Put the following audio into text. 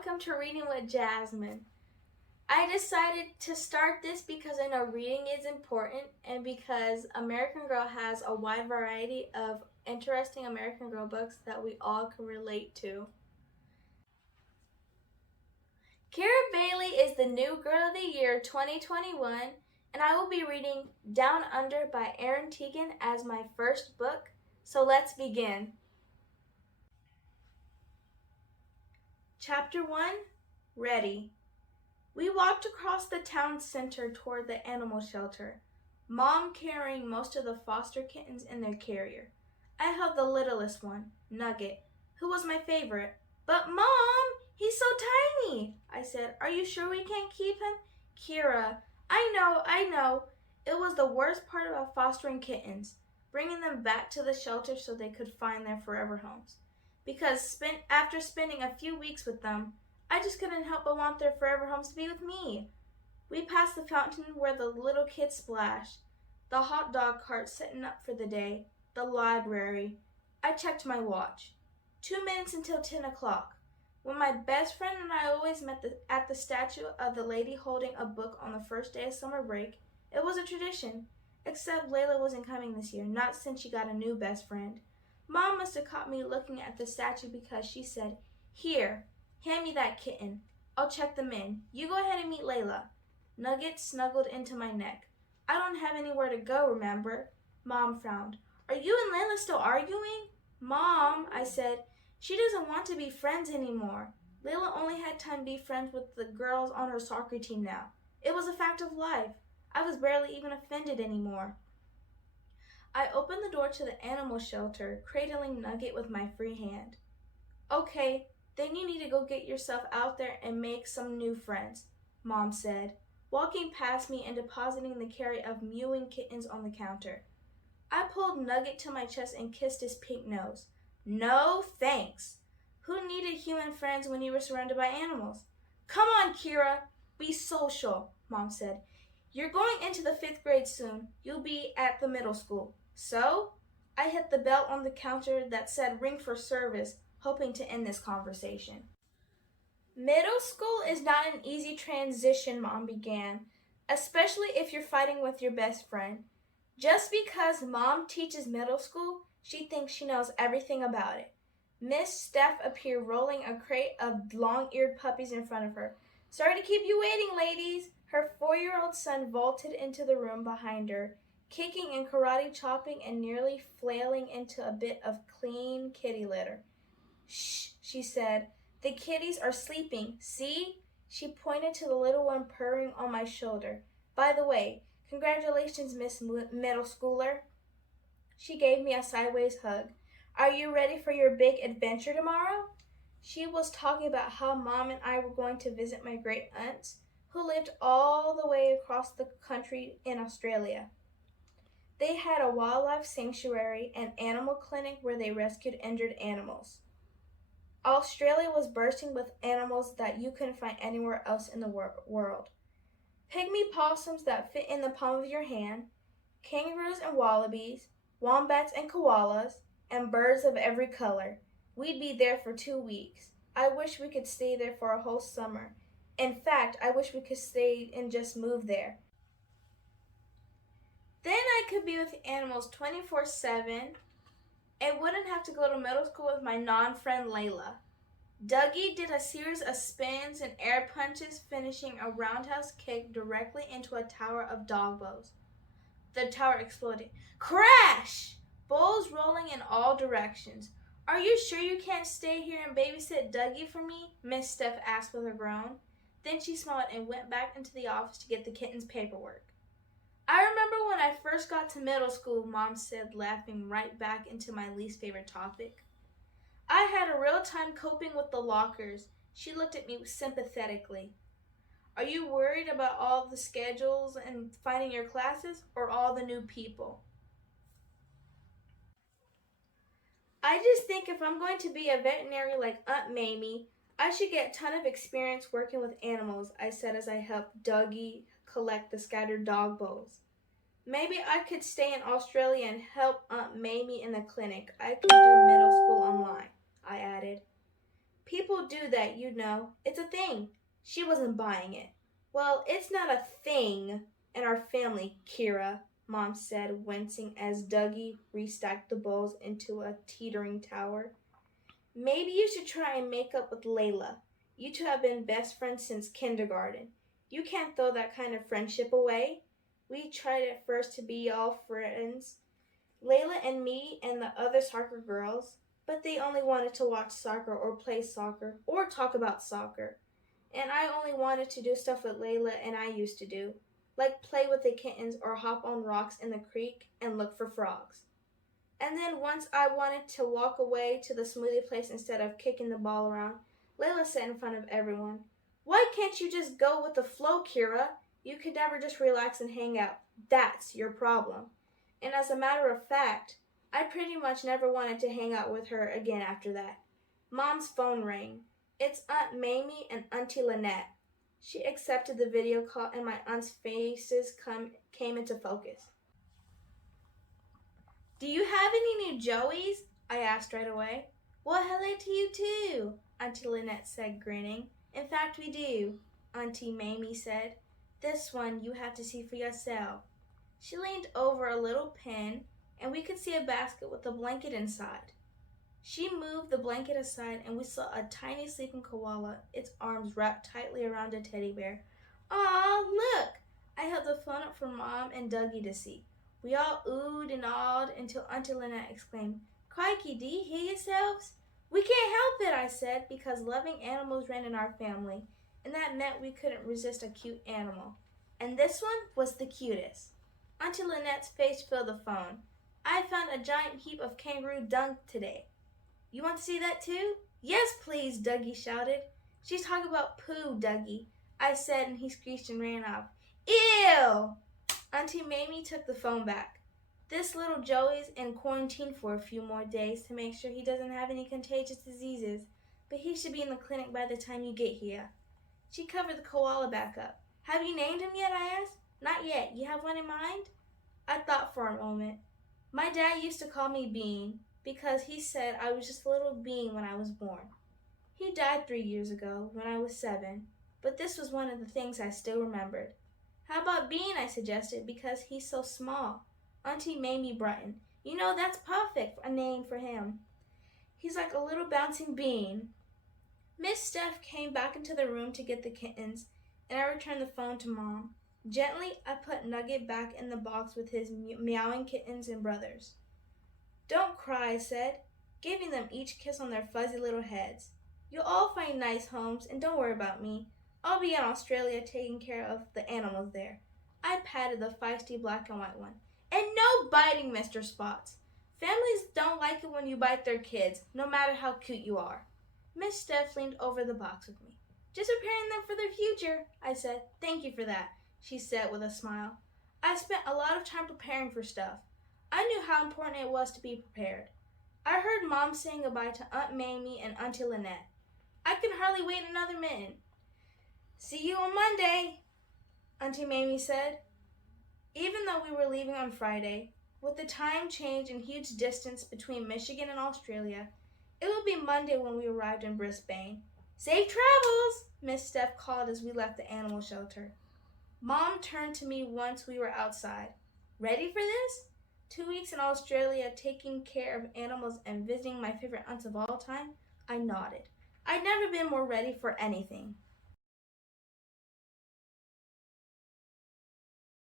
welcome to Reading with Jasmine. I decided to start this because I know reading is important and because American Girl has a wide variety of interesting American Girl books that we all can relate to. Kara Bailey is the new Girl of the Year 2021, and I will be reading Down Under by Erin Teagan as my first book, so let's begin. Chapter 1, Ready. We walked across the town center toward the animal shelter, Mom carrying most of the foster kittens in their carrier. I held the littlest one, Nugget, who was my favorite. But Mom, he's so tiny, I said. Are you sure we can't keep him? Kira, I know. It was the worst part about fostering kittens, bringing them back to the shelter so they could find their forever homes. Because after spending a few weeks with them, I just couldn't help but want their forever homes to be with me. We passed the fountain where the little kids splashed, the hot dog cart setting up for the day, the library. I checked my watch. 2 minutes until 10 o'clock. When my best friend and I always met at the statue of the lady holding a book on the first day of summer break, it was a tradition. Except Layla wasn't coming this year, not since she got a new best friend. Mom must have caught me looking at the statue because she said, "Here, hand me that kitten. I'll check them in. You go ahead and meet Layla." Nugget snuggled into my neck. "I don't have anywhere to go, remember?" Mom frowned. "Are you and Layla still arguing?" "Mom," I said, "she doesn't want to be friends anymore. Layla only had time to be friends with the girls on her soccer team now. It was a fact of life. I was barely even offended anymore." I opened the door to the animal shelter, cradling Nugget with my free hand. "Okay, then you need to go get yourself out there and make some new friends," Mom said, walking past me and depositing the carry of mewing kittens on the counter. I pulled Nugget to my chest and kissed his pink nose. "No thanks. Who needed human friends when you were surrounded by animals?" "Come on, Kira, be social," Mom said. "You're going into the 5th grade soon. You'll be at the middle school." "So?" I hit the bell on the counter that said "ring for service," hoping to end this conversation. "Middle school is not an easy transition," Mom began, "especially if you're fighting with your best friend. Just because Mom teaches middle school, she thinks she knows everything about it." Miss Steph appeared rolling a crate of long-eared puppies in front of her. "Sorry to keep you waiting, ladies." Her 4-year-old son vaulted into the room behind her, kicking and karate chopping and nearly flailing into a bit of clean kitty litter. "Shh," she said. "The kitties are sleeping. See?" She pointed to the little one purring on my shoulder. "By the way, congratulations, Miss Middle Schooler." She gave me a sideways hug. "Are you ready for your big adventure tomorrow?" She was talking about how Mom and I were going to visit my great aunts, who lived all the way across the country in Australia. They had a wildlife sanctuary and animal clinic where they rescued injured animals. Australia was bursting with animals that you couldn't find anywhere else in the world. Pygmy possums that fit in the palm of your hand, kangaroos and wallabies, wombats and koalas, and birds of every color. We'd be there for 2 weeks. I wish we could stay there for a whole summer. In fact, I wish we could stay and just move there. Then I could be with animals 24/7 and wouldn't have to go to middle school with my non-friend Layla. Dougie did a series of spins and air punches, finishing a roundhouse kick directly into a tower of dog bows. The tower exploded. Crash! Bowls rolling in all directions. "Are you sure you can't stay here and babysit Dougie for me?" Miss Steph asked with a groan. Then she smiled and went back into the office to get the kitten's paperwork. "I remember when I first got to middle school," Mom said, laughing right back into my least favorite topic. "I had a real time coping with the lockers." She looked at me sympathetically. "Are you worried about all the schedules and finding your classes, or all the new people?" "I just think if I'm going to be a veterinary like Aunt Mamie, I should get a ton of experience working with animals," I said as I helped Dougie collect the scattered dog bows. "Maybe I could stay in Australia and help Aunt Mamie in the clinic. I could do middle school online," I added. People People do that, you know. It's a thing. She wasn't buying it. Well, it's not a thing in our family, Kira, Mom said, wincing as Dougie restacked the bowls into a teetering tower. Maybe you should try and make up with Layla. You two have been best friends since kindergarten. You can't throw that kind of friendship away. We tried at first to be all friends, Layla and me and the other soccer girls, but they only wanted to watch soccer or play soccer or talk about soccer. And I only wanted to do stuff with Layla and I used to do, like play with the kittens or hop on rocks in the creek and look for frogs. And then once I wanted to walk away to the smoothie place instead of kicking the ball around, Layla said in front of everyone, "Why can't you just go with the flow, Kira? You could never just relax and hang out. That's your problem." And as a matter of fact, I pretty much never wanted to hang out with her again after that. Mom's phone rang. It's Aunt Mamie and Auntie Lynette. She accepted the video call and my aunt's faces came into focus. "Do you have any new Joeys?" I asked right away. "Well, hello to you too," Auntie Lynette said, grinning. "In fact, we do," Auntie Mamie said. "This one you have to see for yourself." She leaned over a little pen, and we could see a basket with a blanket inside. She moved the blanket aside, and we saw a tiny sleeping koala, its arms wrapped tightly around a teddy bear. "Aw, look!" I held the phone up for Mom and Dougie to see. We all oohed and awed until Auntie Lynette exclaimed, "Crikey, do you hear yourselves?" "We can't help it," I said, because loving animals ran in our family, and that meant we couldn't resist a cute animal. And this one was the cutest. Auntie Lynette's face filled the phone. "I found a giant heap of kangaroo dung today. You want to see that too?" "Yes, please," Dougie shouted. "She's talking about poo, Dougie," I said, and he screeched and ran off. "Ew!" Auntie Mamie took the phone back. "This little Joey's in quarantine for a few more days to make sure he doesn't have any contagious diseases, but he should be in the clinic by the time you get here." She covered the koala back up. "Have you named him yet?" I asked. "Not yet. You have one in mind?" I thought for a moment. My dad used to call me Bean because he said I was just a little bean when I was born. He died 3 years ago when I was 7, but this was one of the things I still remembered. "How about Bean?" I suggested, because he's so small. Auntie Mamie brightened. "You know, that's perfect a name for him. He's like a little bouncing bean." Miss Steph came back into the room to get the kittens, and I returned the phone to Mom. Gently, I put Nugget back in the box with his meowing kittens and brothers. "Don't cry," I said, giving them each a kiss on their fuzzy little heads. "You'll all find nice homes, and don't worry about me. I'll be in Australia taking care of the animals there." I patted the feisty black and white one. "And no biting, Mr. Spots. Families don't like it when you bite their kids, no matter how cute you are." Miss Steph leaned over the box with me. "Just preparing them for their future," I said. "Thank you for that," she said with a smile. I spent a lot of time preparing for stuff. I knew how important it was to be prepared. I heard Mom saying goodbye to Aunt Mamie and Auntie Lynette. I could hardly wait another minute. "See you on Monday," Auntie Mamie said. Even though we were leaving on Friday, with the time change and huge distance between Michigan and Australia, it would be Monday when we arrived in Brisbane. "Safe travels," Miss Steph called as we left the animal shelter. Mom turned to me once we were outside. "Ready for this?" 2 weeks in Australia, taking care of animals and visiting my favorite aunts of all time? I nodded. I'd never been more ready for anything.